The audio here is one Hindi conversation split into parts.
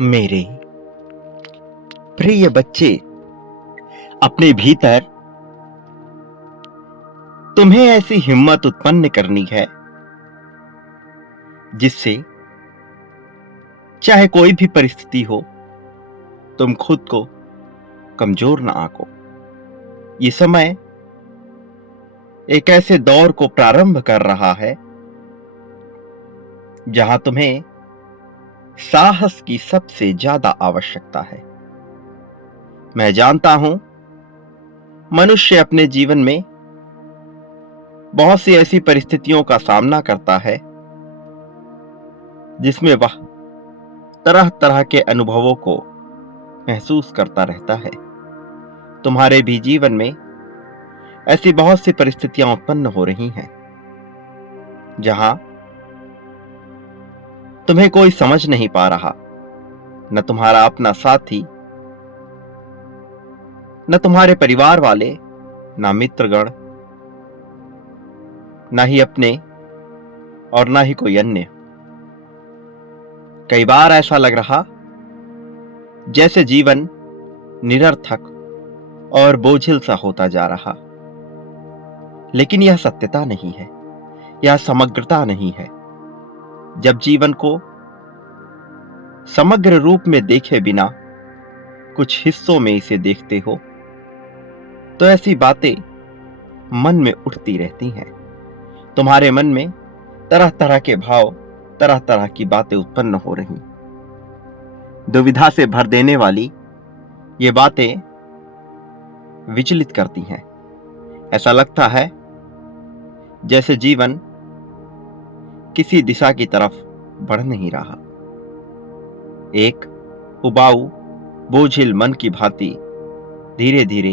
मेरे प्रिय बच्चे, अपने भीतर तुम्हें ऐसी हिम्मत उत्पन्न करनी है जिससे चाहे कोई भी परिस्थिति हो, तुम खुद को कमजोर ना आंको। ये समय एक ऐसे दौर को प्रारंभ कर रहा है जहां तुम्हें साहस की सबसे ज्यादा आवश्यकता है। मैं जानता हूं, मनुष्य अपने जीवन में बहुत सी ऐसी परिस्थितियों का सामना करता है जिसमें वह तरह तरह के अनुभवों को महसूस करता रहता है। तुम्हारे भी जीवन में ऐसी बहुत सी परिस्थितियां उत्पन्न हो रही हैं जहां तुम्हें कोई समझ नहीं पा रहा, न तुम्हारा अपना साथी, न तुम्हारे परिवार वाले, न मित्रगण, न ही अपने और न ही कोई अन्य। कई बार ऐसा लग रहा जैसे जीवन निरर्थक और बोझिल सा होता जा रहा, लेकिन यह सत्यता नहीं है, यह समग्रता नहीं है। जब जीवन को समग्र रूप में देखे बिना कुछ हिस्सों में इसे देखते हो तो ऐसी बातें मन में उठती रहती हैं। तुम्हारे मन में तरह तरह के भाव, तरह तरह की बातें उत्पन्न हो रही। दुविधा से भर देने वाली ये बातें विचलित करती हैं। ऐसा लगता है जैसे जीवन किसी दिशा की तरफ बढ़ नहीं रहा। एक उबाऊ बोझिल मन की भांति धीरे धीरे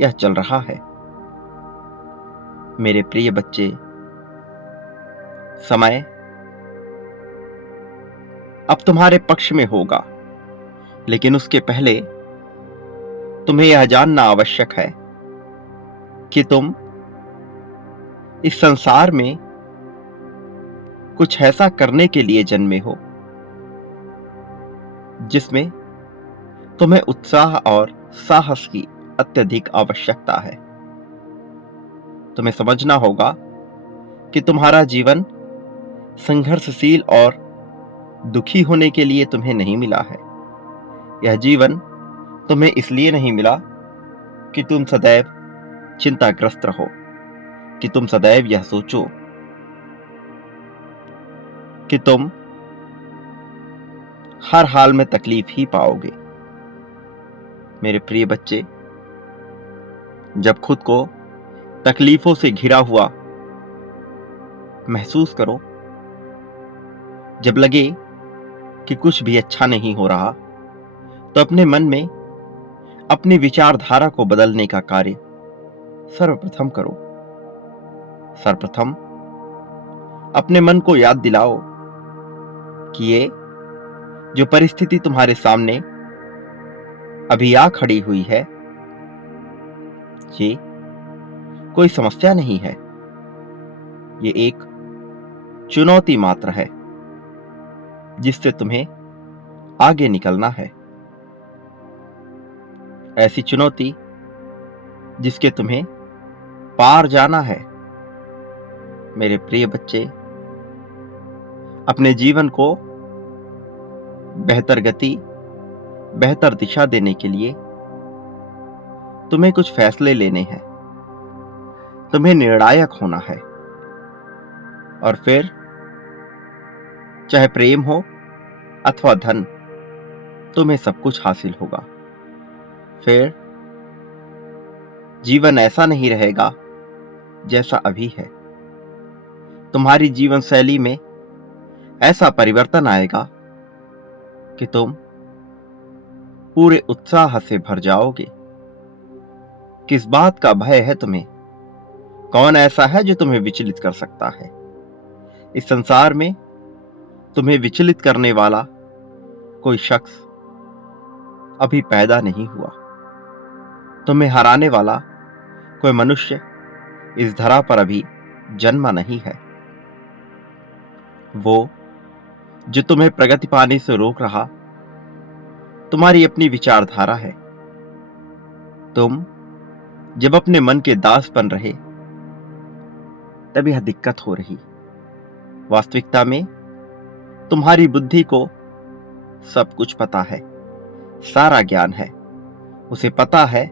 यह चल रहा है। मेरे प्रिय बच्चे, समय अब तुम्हारे पक्ष में होगा, लेकिन उसके पहले तुम्हें यह जानना आवश्यक है कि तुम इस संसार में कुछ ऐसा करने के लिए जन्मे हो जिसमें तुम्हें उत्साह और साहस की अत्यधिक आवश्यकता है। तुम्हें समझना होगा कि तुम्हारा जीवन संघर्षशील और दुखी होने के लिए तुम्हें नहीं मिला है। यह जीवन तुम्हें इसलिए नहीं मिला कि तुम सदैव चिंताग्रस्त रहो, कि तुम सदैव यह सोचो कि तुम हर हाल में तकलीफ ही पाओगे। मेरे प्रिय बच्चे, जब खुद को तकलीफों से घिरा हुआ महसूस करो, जब लगे कि कुछ भी अच्छा नहीं हो रहा, तो अपने मन में अपनी विचारधारा को बदलने का कार्य सर्वप्रथम करो। सर्वप्रथम अपने मन को याद दिलाओ कि ये जो परिस्थिति तुम्हारे सामने अभी आ खड़ी हुई है, ये कोई समस्या नहीं है, ये एक चुनौती मात्र है जिससे तुम्हें आगे निकलना है। ऐसी चुनौती जिसके तुम्हें पार जाना है। मेरे प्रिय बच्चे, अपने जीवन को बेहतर गति, बेहतर दिशा देने के लिए तुम्हें कुछ फैसले लेने हैं। तुम्हें निर्णायक होना है, और फिर चाहे प्रेम हो अथवा धन, तुम्हें सब कुछ हासिल होगा। फिर जीवन ऐसा नहीं रहेगा जैसा अभी है। तुम्हारी जीवन शैली में ऐसा परिवर्तन आएगा कि तुम पूरे उत्साह से भर जाओगे। किस बात का भय है तुम्हें? कौन ऐसा है जो तुम्हें विचलित कर सकता है? इस संसार में तुम्हें विचलित करने वाला कोई शख्स अभी पैदा नहीं हुआ। तुम्हें हराने वाला कोई मनुष्य इस धरा पर अभी जन्मा नहीं है। वो जो तुम्हें प्रगति पाने से रोक रहा, तुम्हारी अपनी विचारधारा है। तुम जब अपने मन के दास बन रहे तब यह दिक्कत हो रही। वास्तविकता में तुम्हारी बुद्धि को सब कुछ पता है, सारा ज्ञान है। उसे पता है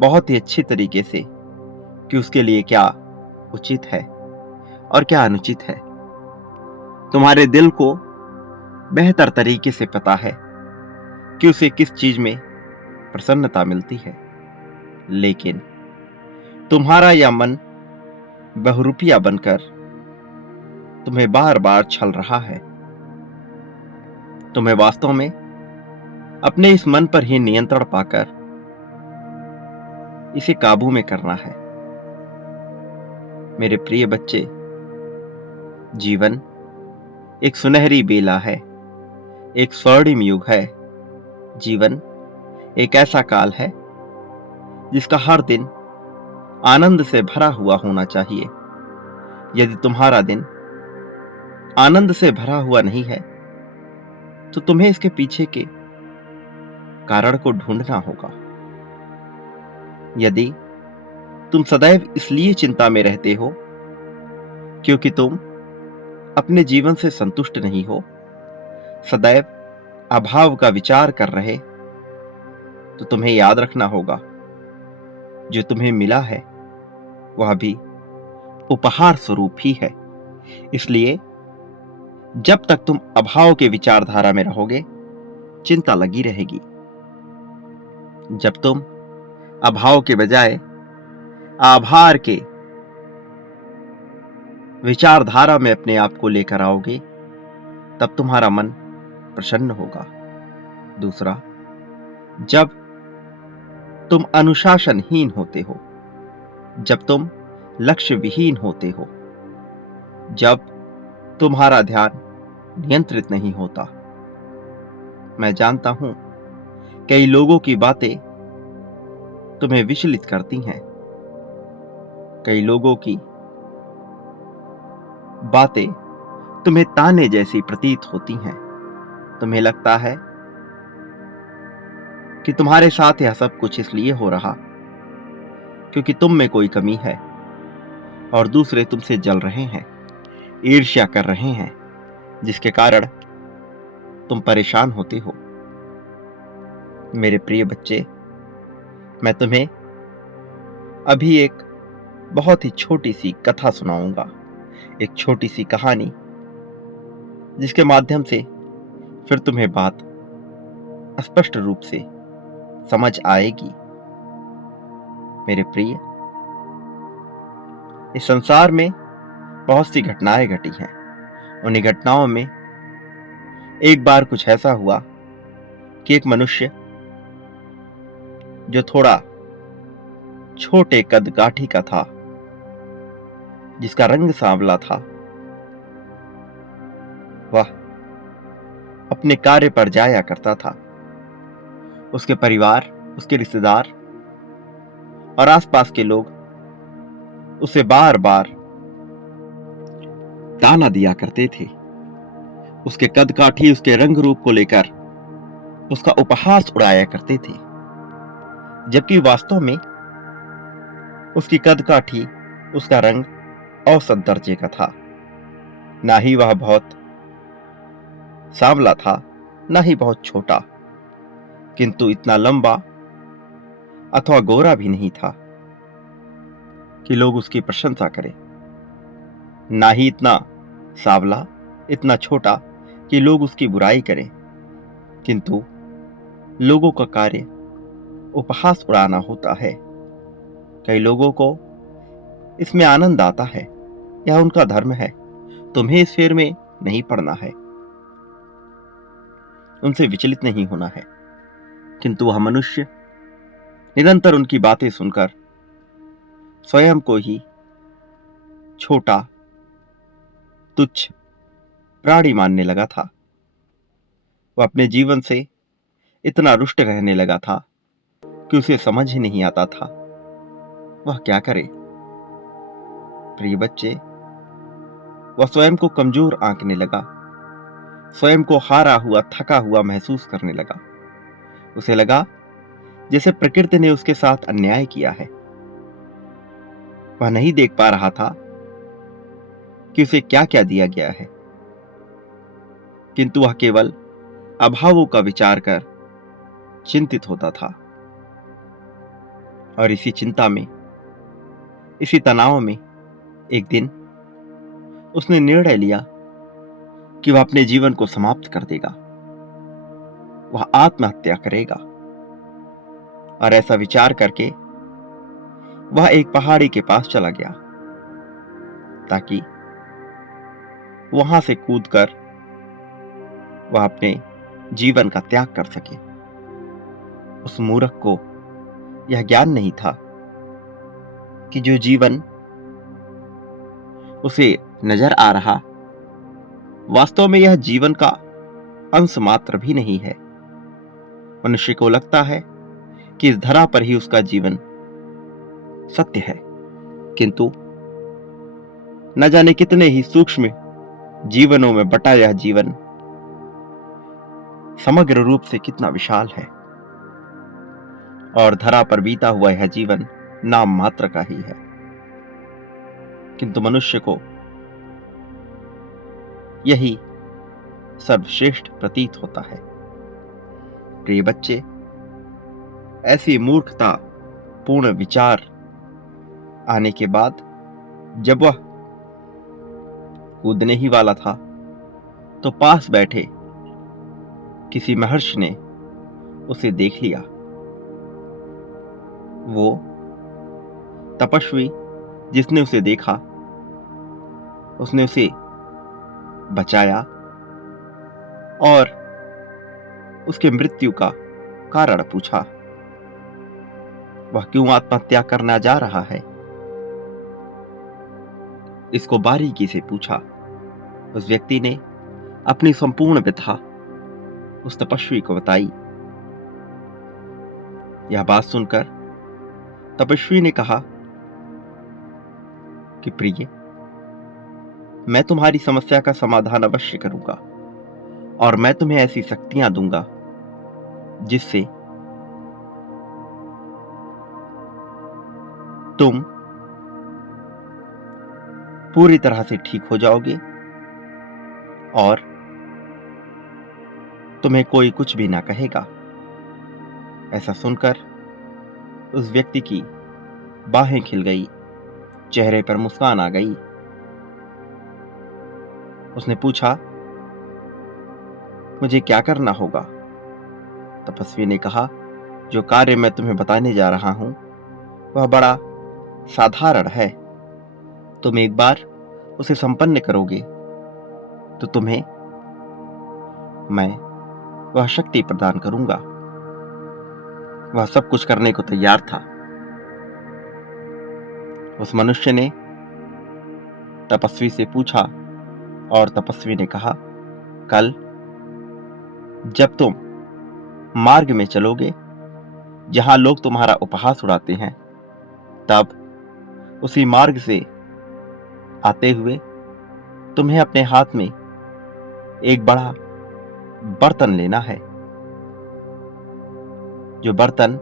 बहुत ही अच्छी तरीके से कि उसके लिए क्या उचित है और क्या अनुचित है। तुम्हारे दिल को बेहतर तरीके से पता है कि उसे किस चीज में प्रसन्नता मिलती है। लेकिन तुम्हारा यह मन बहुरूपिया बनकर तुम्हें बार बार छल रहा है। तुम्हें वास्तव में अपने इस मन पर ही नियंत्रण पाकर इसे काबू में करना है। मेरे प्रिय बच्चे, जीवन एक सुनहरी बेला है, एक स्वर्णिम युग है। जीवन एक ऐसा काल है जिसका हर दिन आनंद से भरा हुआ होना चाहिए। यदि तुम्हारा दिन आनंद से भरा हुआ नहीं है तो तुम्हें इसके पीछे के कारण को ढूंढना होगा। यदि तुम सदैव इसलिए चिंता में रहते हो क्योंकि तुम अपने जीवन से संतुष्ट नहीं हो, सदैव अभाव का विचार कर रहे, तो तुम्हें याद रखना होगा जो तुम्हें मिला है वह भी उपहार स्वरूप ही है। इसलिए जब तक तुम अभाव के विचारधारा में रहोगे चिंता लगी रहेगी। जब तुम अभाव के बजाय आभार के विचारधारा में अपने आप को लेकर आओगे तब तुम्हारा मन प्रसन्न होगा। दूसरा, जब तुम अनुशासनहीन होते हो, जब तुम लक्ष्य विहीन होते हो, जब तुम्हारा ध्यान नियंत्रित नहीं होता। मैं जानता हूं कई लोगों की बातें तुम्हें विचलित करती हैं। कई लोगों की बातें तुम्हें ताने जैसी प्रतीत होती हैं। तुम्हें लगता है कि तुम्हारे साथ यह सब कुछ इसलिए हो रहा क्योंकि तुम में कोई कमी है और दूसरे तुमसे जल रहे हैं, ईर्ष्या कर रहे हैं, जिसके कारण तुम परेशान होते हो। मेरे प्रिय बच्चे, मैं तुम्हें अभी एक बहुत ही छोटी सी कथा सुनाऊंगा, एक छोटी सी कहानी जिसके माध्यम से फिर तुम्हें बात स्पष्ट रूप से समझ आएगी। मेरे प्रिय, इस संसार में बहुत सी घटनाएं घटी हैं। उन्हीं घटनाओं में एक बार कुछ ऐसा हुआ कि एक मनुष्य जो थोड़ा छोटे कद काठी का था, जिसका रंग सांवला था, वह अपने कार्य पर जाया करता था। उसके परिवार, उसके रिश्तेदार और आसपास के लोग उसे बार बार ताना दिया करते थे। उसके कद काठी, उसके रंग रूप को लेकर उसका उपहास उड़ाया करते थे, जबकि वास्तव में उसकी कद काठी, उसका रंग औसत दर्जे का था। ना ही वह बहुत सांवला था, ना ही बहुत छोटा, किंतु इतना लंबा अथवा गोरा भी नहीं था कि लोग उसकी प्रशंसा करें, ना ही इतना सांवला, इतना छोटा कि लोग उसकी बुराई करें। किंतु लोगों का कार्य उपहास उड़ाना होता है। कई लोगों को इसमें आनंद आता है, यह उनका धर्म है। तुम्हें इस फेर में नहीं पड़ना है, उनसे विचलित नहीं होना है। किंतु वह मनुष्य निरंतर उनकी बातें सुनकर स्वयं को ही छोटा, तुच्छ प्राणी मानने लगा था। वह अपने जीवन से इतना रुष्ट रहने लगा था कि उसे समझ ही नहीं आता था वह क्या करे। प्रिय बच्चे, वह स्वयं को कमजोर आंकने लगा, स्वयं को हारा हुआ, थका हुआ महसूस करने लगा। उसे लगा जैसे प्रकृति ने उसके साथ अन्याय किया है। वह नहीं देख पा रहा था कि उसे क्या क्या दिया गया है, किंतु वह केवल अभावों का विचार कर चिंतित होता था। और इसी चिंता में, इसी तनाव में एक दिन उसने निर्णय लिया कि वह अपने जीवन को समाप्त कर देगा, वह आत्महत्या करेगा। और ऐसा विचार करके वह एक पहाड़ी के पास चला गया ताकि वहां से कूदकर वह अपने जीवन का त्याग कर सके। उस मूर्ख को यह ज्ञान नहीं था कि जो जीवन उसे नजर आ रहा, वास्तव में यह जीवन का अंश मात्र भी नहीं है। मनुष्य को लगता है कि इस धरा पर ही उसका जीवन सत्य है, किंतु न जाने कितने ही सूक्ष्म जीवनों में बटा यह जीवन समग्र रूप से कितना विशाल है। और धरा पर बीता हुआ यह जीवन नाम मात्र का ही है, किंतु मनुष्य को यही सर्वश्रेष्ठ प्रतीत होता है। प्रिय बच्चे, ऐसी मूर्खता पूर्ण विचार आने के बाद जब वह कूदने ही वाला था, तो पास बैठे किसी महर्षि ने उसे देख लिया। वो तपस्वी जिसने उसे देखा, उसने उसे बचाया और उसके मृत्यु का कारण पूछा। वह क्यों आत्महत्या करना जा रहा है, इसको बारीकी से पूछा। उस व्यक्ति ने अपनी संपूर्ण व्यथा उस तपस्वी को बताई। यह बात सुनकर तपस्वी ने कहा कि प्रिय, मैं तुम्हारी समस्या का समाधान अवश्य करूंगा और मैं तुम्हें ऐसी शक्तियां दूंगा जिससे तुम पूरी तरह से ठीक हो जाओगे और तुम्हें कोई कुछ भी ना कहेगा। ऐसा सुनकर उस व्यक्ति की बाहें खिल गई, चेहरे पर मुस्कान आ गई। उसने पूछा, मुझे क्या करना होगा? तपस्वी ने कहा, जो कार्य मैं तुम्हें बताने जा रहा हूं वह बड़ा साधारण है। तुम एक बार उसे संपन्न करोगे तो तुम्हें मैं वह शक्ति प्रदान करूंगा। वह सब कुछ करने को तैयार था। उस मनुष्य ने तपस्वी से पूछा और तपस्वी ने कहा, कल जब तुम मार्ग में चलोगे जहां लोग तुम्हारा उपहास उड़ाते हैं, तब उसी मार्ग से आते हुए तुम्हें अपने हाथ में एक बड़ा बर्तन लेना है। जो बर्तन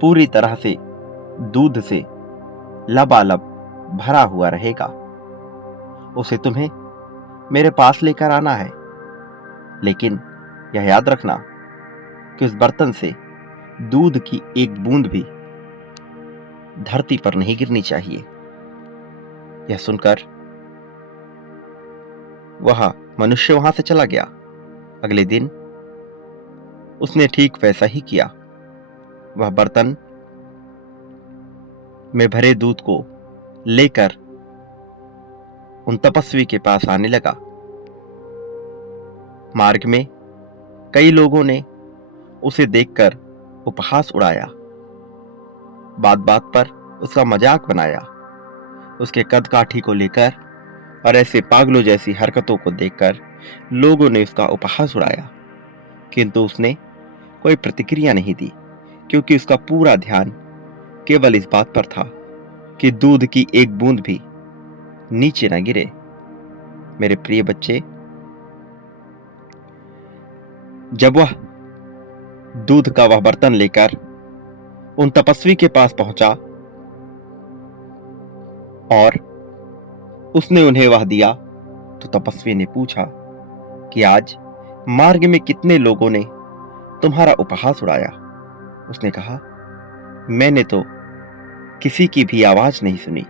पूरी तरह से दूध से लबालब भरा हुआ रहेगा, उसे तुम्हें मेरे पास लेकर आना है। लेकिन यह याद रखना कि उस बर्तन से दूध की एक बूंद भी धरती पर नहीं गिरनी चाहिए। यह सुनकर वह मनुष्य वहां से चला गया। अगले दिन उसने ठीक वैसा ही किया। वह बर्तन में भरे दूध को लेकर उन तपस्वी के पास आने लगा। मार्ग में कई लोगों ने उसे देखकर उपहास उड़ाया, बात बात पर उसका मजाक बनाया। उसके कद काठी को लेकर और ऐसे पागलों जैसी हरकतों को देखकर लोगों ने उसका उपहास उड़ाया, किंतु उसने कोई प्रतिक्रिया नहीं दी, क्योंकि उसका पूरा ध्यान केवल इस बात पर था कि दूध की एक बूंद भी नीचे न गिरे। मेरे प्रिय बच्चे, जब वह दूध का वह बर्तन लेकर उन तपस्वी के पास पहुंचा और उसने उन्हें वह दिया तो तपस्वी ने पूछा कि आज मार्ग में कितने लोगों ने तुम्हारा उपहास उड़ाया। उसने कहा, मैंने तो किसी की भी आवाज नहीं सुनी,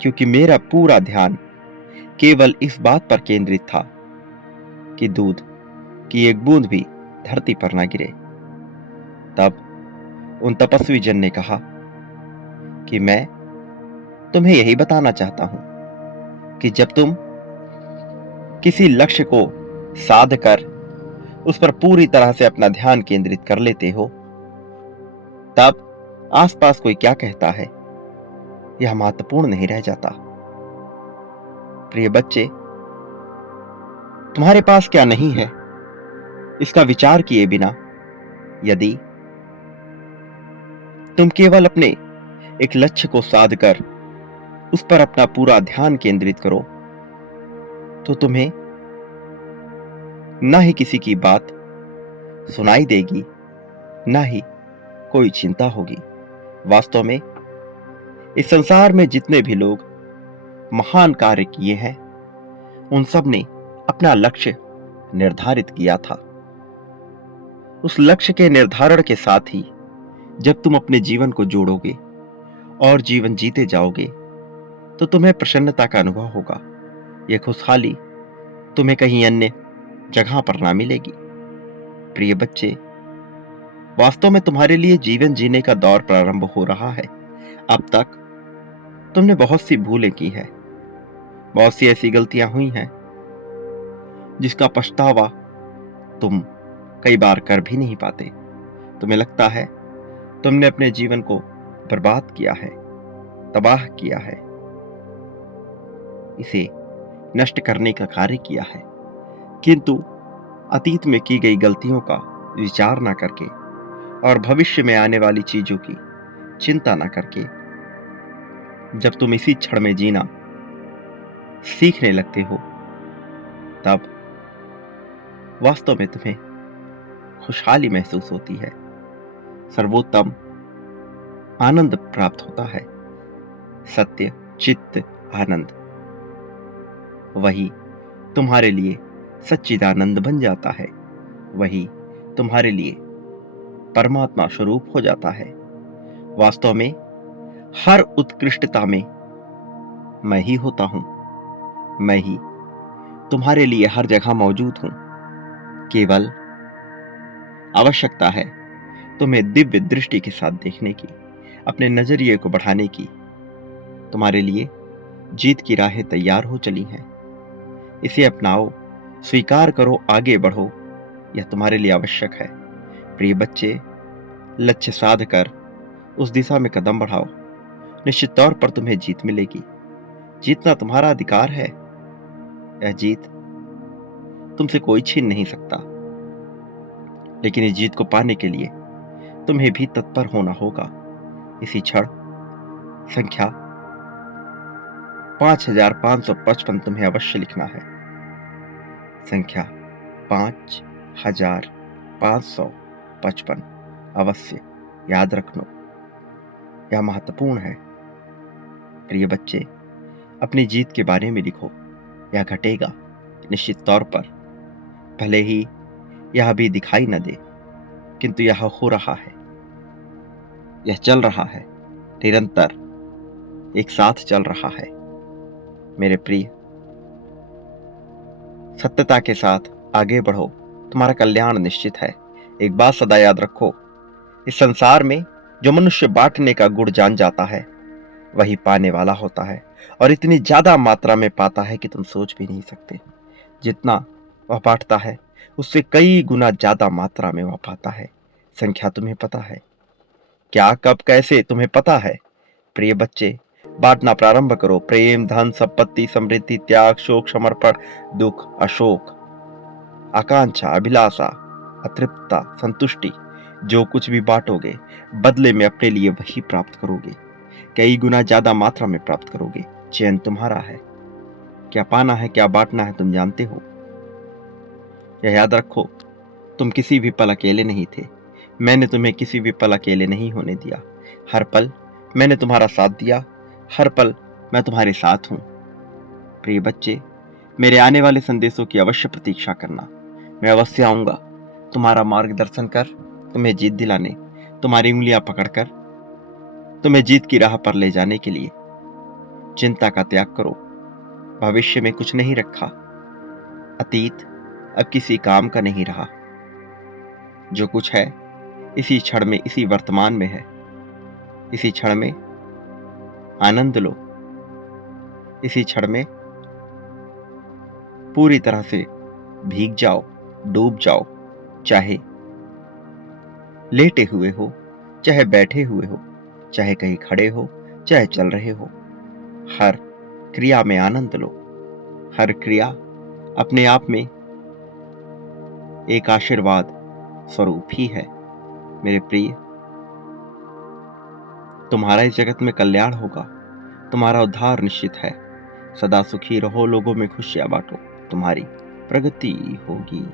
क्योंकि मेरा पूरा ध्यान केवल इस बात पर केंद्रित था कि दूध की एक बूंद भी धरती पर ना गिरे। तब उन तपस्वी जन ने कहा कि मैं तुम्हें यही बताना चाहता हूं कि जब तुम किसी लक्ष्य को साध कर उस पर पूरी तरह से अपना ध्यान केंद्रित कर लेते हो, तब आसपास कोई क्या कहता है यह महत्वपूर्ण नहीं रह जाता। प्रिय बच्चे, तुम्हारे पास क्या नहीं है इसका विचार किए बिना यदि तुम केवल अपने एक लक्ष्य को साध कर उस पर अपना पूरा ध्यान केंद्रित करो, तो तुम्हें ना ही किसी की बात सुनाई देगी, ना ही कोई चिंता होगी। वास्तव में इस संसार में जितने भी लोग महान कार्य किए हैं, उन सब ने अपना लक्ष्य निर्धारित किया था। उस लक्ष्य के निर्धारण के साथ ही जब तुम अपने जीवन को जोड़ोगे और जीवन जीते जाओगे, तो तुम्हें प्रसन्नता का अनुभव होगा। यह खुशहाली तुम्हें कहीं अन्य जगह पर ना मिलेगी। प्रिय बच्चे, वास्तव में तुम्हारे लिए जीवन जीने का दौर प्रारंभ हो रहा है। अब तक तुमने बहुत सी भूलें की है, बहुत सी ऐसी गलतियां हुई हैं जिसका पछतावा तुम कई बार कर भी नहीं पाते। तुम्हें लगता है तुमने अपने जीवन को बर्बाद किया है, तबाह किया है, इसे नष्ट करने का कार्य किया है, किंतु अतीत में की गई गलतियों का विचार ना करके और भविष्य में आने वाली चीजों की चिंता ना करके जब तुम इसी क्षण में जीना सीखने लगते हो, तब वास्तव में तुम्हें खुशहाली महसूस होती है, सर्वोत्तम आनंद प्राप्त होता है, सत्य चित्त आनंद। वही तुम्हारे लिए सच्चिदानंद बन जाता है, वही तुम्हारे लिए परमात्मा स्वरूप हो जाता है। वास्तव में हर उत्कृष्टता में मैं ही होता हूं, मैं ही तुम्हारे लिए हर जगह मौजूद हूं। केवल आवश्यकता है तुम्हें दिव्य दृष्टि के साथ देखने की, अपने नजरिए को बढ़ाने की। तुम्हारे लिए जीत की राहें तैयार हो चली हैं, इसे अपनाओ, स्वीकार करो, आगे बढ़ो, यह तुम्हारे लिए आवश्यक है। प्रिय बच्चे, लक्ष्य साध कर उस दिशा में कदम बढ़ाओ, निश्चित तौर पर तुम्हें जीत मिलेगी। जीतना तुम्हारा अधिकार है, यह जीत तुमसे कोई छीन नहीं सकता, लेकिन इस जीत को पाने के लिए तुम्हें भी तत्पर होना होगा। इसी क्षण संख्या 5555 तुम्हें अवश्य लिखना है। संख्या 5555 अवश्य याद रखना, यह महत्वपूर्ण है। प्रिय बच्चे, अपनी जीत के बारे में लिखो, यह घटेगा निश्चित तौर पर, भले ही यह अभी दिखाई न दे, किंतु यह हो रहा है, यह चल रहा है, निरंतर एक साथ चल रहा है। मेरे प्रिय, सत्यता के साथ आगे बढ़ो, तुम्हारा कल्याण निश्चित है। एक बात सदा याद रखो, इस संसार में जो मनुष्य बांटने का गुण जान जाता है वही पाने वाला होता है, और इतनी ज्यादा मात्रा में पाता है कि तुम सोच भी नहीं सकते। जितना वह बांटता है उससे कई गुना ज्यादा मात्रा में वह पाता है। संख्या तुम्हें पता है, क्या कब कैसे तुम्हें पता है। प्रिय बच्चे, बांटना प्रारंभ करो। प्रेम, धन, संपत्ति, समृद्धि, त्याग, शोक, समर्पण, दुख, अशोक, आकांक्षा, अभिलाषा, अतृप्तता, संतुष्टि, जो कुछ भी बांटोगे बदले में अपने लिए वही प्राप्त करोगे, कई गुना ज्यादा मात्रा में प्राप्त करोगे। चयन तुम्हारा है, क्या पाना है क्या बांटना है तुम जानते हो। यह याद रखो, तुम किसी भी पल अकेले नहीं थे, मैंने तुम्हें किसी भी पल अकेले नहीं होने दिया। हर पल मैंने तुम्हारा साथ दिया, हर पल मैं तुम्हारे साथ हूं। प्रिय बच्चे, मेरे आने वाले संदेशों की अवश्य प्रतीक्षा करना। मैं अवश्य आऊंगा तुम्हारा मार्गदर्शन कर, तुम्हें जीत दिलाने, तुम्हारी उंगलियां पकड़कर तुम्हें जीत की राह पर ले जाने के लिए। चिंता का त्याग करो, भविष्य में कुछ नहीं रखा, अतीत अब किसी काम का नहीं रहा। जो कुछ है इसी क्षण में, इसी वर्तमान में है। इसी क्षण में आनंद लो, इसी क्षण में पूरी तरह से भीग जाओ, डूब जाओ। चाहे लेटे हुए हो, चाहे बैठे हुए हो, चाहे कहीं खड़े हो, चाहे चल रहे हो, हर क्रिया में आनंद लो। हर क्रिया अपने आप में एक आशीर्वाद स्वरूप ही है। मेरे प्रिय, तुम्हारा इस जगत में कल्याण होगा, तुम्हारा उद्धार निश्चित है। सदा सुखी रहो, लोगों में खुशियां बांटो, तुम्हारी प्रगति होगी।